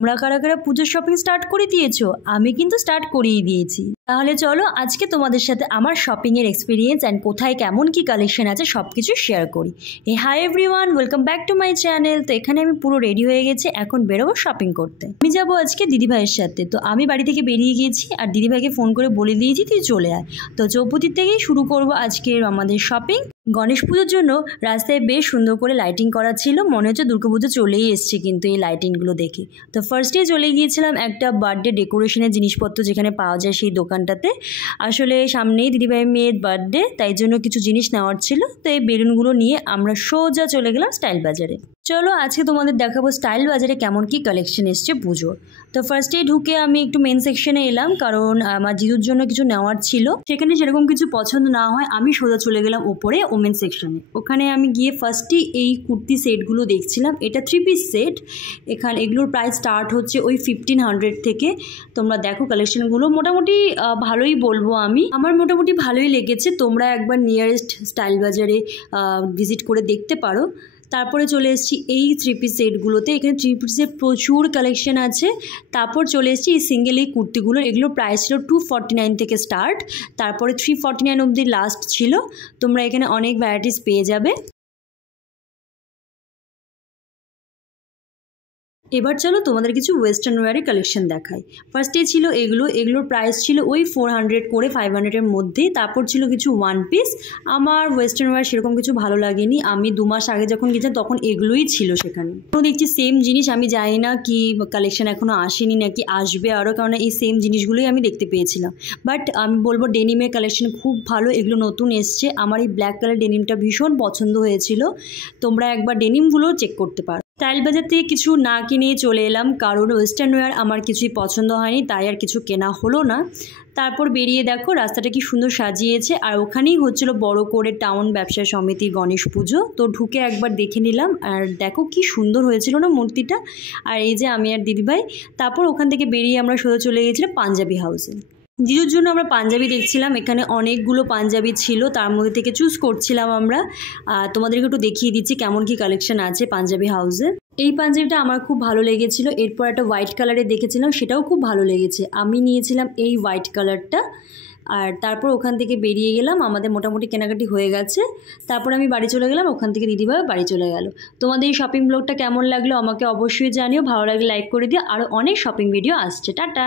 তোমরা কারা কারা পুজোর শপিং স্টার্ট করে দিয়েছো? আমি কিন্তু স্টার্ট করেই দিয়েছি। তাহলে চলো আজকে তোমাদের সাথে আমার শপিংয়ের এক্সপিরিয়েন্স অ্যান্ড কোথায় কেমন কি কালেকশন আছে সব কিছু শেয়ার করি। Hi everyone, welcome back to my channel. তো এখানে আমি পুরো রেডি হয়ে গেছি, এখন বেরোবো শপিং করতে। আমি যাবো আজকে দিদিভাইয়ের সাথে। তো আমি বাড়ি থেকে বেরিয়ে গিয়েছি আর দিদিভাইকে ফোন করে বলে দিয়েছি তুই চলে আয়। তো চৌপতির থেকেই শুরু করবো আজকের আমাদের শপিং। গণেশ পুজোর জন্য রাস্তায় বেশ সুন্দর করে লাইটিং করা ছিল, মনে হচ্ছে দুর্গাপুজো চলেই এসছে কিন্তু এই লাইটিংগুলো দেখে। তো ফার্স্টে চলে গিয়েছিলাম একটা বার্থডে ডেকোরেশনের জিনিসপত্র যেখানে পাওয়া যায় সেই দোকানটাতে। আসলে সামনেই দিদিভাইয়ের মেয়ের বার্থডে, তাই জন্য কিছু জিনিস নেওয়ার ছিল। তো এই বেলুনগুলো নিয়ে আমরা সোজা চলে গেলাম স্টাইল বাজারে। চলো আজকে তোমাদের দেখাবো স্টাইল বাজারে কেমন কি কালেকশন এসছে পুজোর। তো ফার্স্টেই ঢুকে আমি একটু মেন সেকশনে এলাম, কারণ আমার জিজুর জন্য কিছু নেওয়ার ছিল। সেখানে সেরকম কিছু পছন্দ না হয় আমি সোজা চলে গেলাম ওপরে ওমেন সেকশনে। ওখানে আমি গিয়ে ফার্স্টেই এই কুর্তি সেটগুলো দেখছিলাম। এটা 3 পিস সেট। এগুলোর প্রাইস স্টার্ট হচ্ছে ওই 1500 থেকে। তোমরা দেখো কালেকশনগুলো মোটামুটি ভালোই বলবো আমি, আমার মোটামুটি ভালোই লেগেছে। তোমরা একবার নিয়ারেস্ট স্টাইল বাজারে ভিজিট করে দেখতে পারো। তারপরে চলে এসেছি এই 3 পিস সেটগুলোতে। এখানে 3 পিসের প্রচুর কালেকশন আছে। তারপর চলে এসেছি এই সিঙ্গেল এই কুর্তিগুলো। এগুলোর প্রাইস ছিল 249 থেকে স্টার্ট, তারপরে 349 অবধি লাস্ট ছিল। তোমরা এখানে অনেক ভ্যারাইটিস পেয়ে যাবে। এবার চলো তোমাদের কিছু ওয়েস্টার্ন ওয়্যারের কালেকশন দেখাই। ফার্স্টে ছিল এগুলোর প্রাইস ছিল ওই 400 করে 500-এর মধ্যে। তারপর ছিল কিছু ওয়ান পিস। আমার ওয়েস্টার্ন ওয়্যার সেরকম কিছু ভালো লাগেনি। আমি 2 মাস আগে যখন গেছিলাম তখন এগুলোই ছিল সেখানে। তো দেখছি সেম জিনিস, আমি জানি না কি কালেকশন এখনও আসেনি নাকি আসবে আরও, কারণ এই সেম জিনিসগুলোই আমি দেখতে পেয়েছিলাম। বাট আমি বলবো ডেনিমের কালেকশন খুব ভালো, এগুলো নতুন এসছে। আমার এই ব্ল্যাক কালার ডেনিমটা ভীষণ পছন্দ হয়েছিল। তোমরা একবার ডেনিমগুলো চেক করতে পারো। স্টাইল বাজার থেকে কিছু না কিনেই চলে এলাম, কারণ ওয়েস্টার্ন ওয়্যার আমার কিছুই পছন্দ হয়নি, তাই আর কিছু কেনা হলো না। তারপর বেরিয়ে দেখো রাস্তাটা কি সুন্দর সাজিয়েছে, আর ওখানেই হচ্ছিল বড় করে টাউন ব্যবসা সমিতির গণেশ পুজো। তো ঢুকে একবার দেখে নিলাম, আর দেখো কি সুন্দর হয়েছিল না মূর্তিটা। আর এই যে আমি আর দিদিভাই। তারপর ওখান থেকে বেরিয়ে আমরা সোজা চলে গেছিলাম পাঞ্জাবি হাউসে। জিজুর জন্য আমরা পাঞ্জাবি দেখছিলাম। এখানে অনেকগুলো পাঞ্জাবি ছিল, তার মধ্যে থেকে চুজ করছিলাম আমরা। তোমাদেরকে একটু দেখিয়ে দিচ্ছি কেমন কি কালেকশন আছে পাঞ্জাবি হাউসে। এই পাঞ্জাবিটা আমার খুব ভালো লেগেছিল। এরপর একটা হোয়াইট কালারে দেখেছিলাম, সেটাও খুব ভালো লেগেছে। আমি নিয়েছিলাম এই হোয়াইট কালারটা। আর তারপর ওখান থেকে বেরিয়ে গেলাম, আমাদের মোটামুটি কেনাকাটি হয়ে গেছে। তারপর আমি বাড়ি চলে গেলাম, ওখান থেকে দিদিভাই বাড়ি চলে গেল। তোমাদের এই শপিং ব্লগটা কেমন লাগলো আমাকে অবশ্যই জানিও। ভালো লাগলে লাইক করে দিও, আরও অনেক শপিং ভিডিও আসছে। টাটা।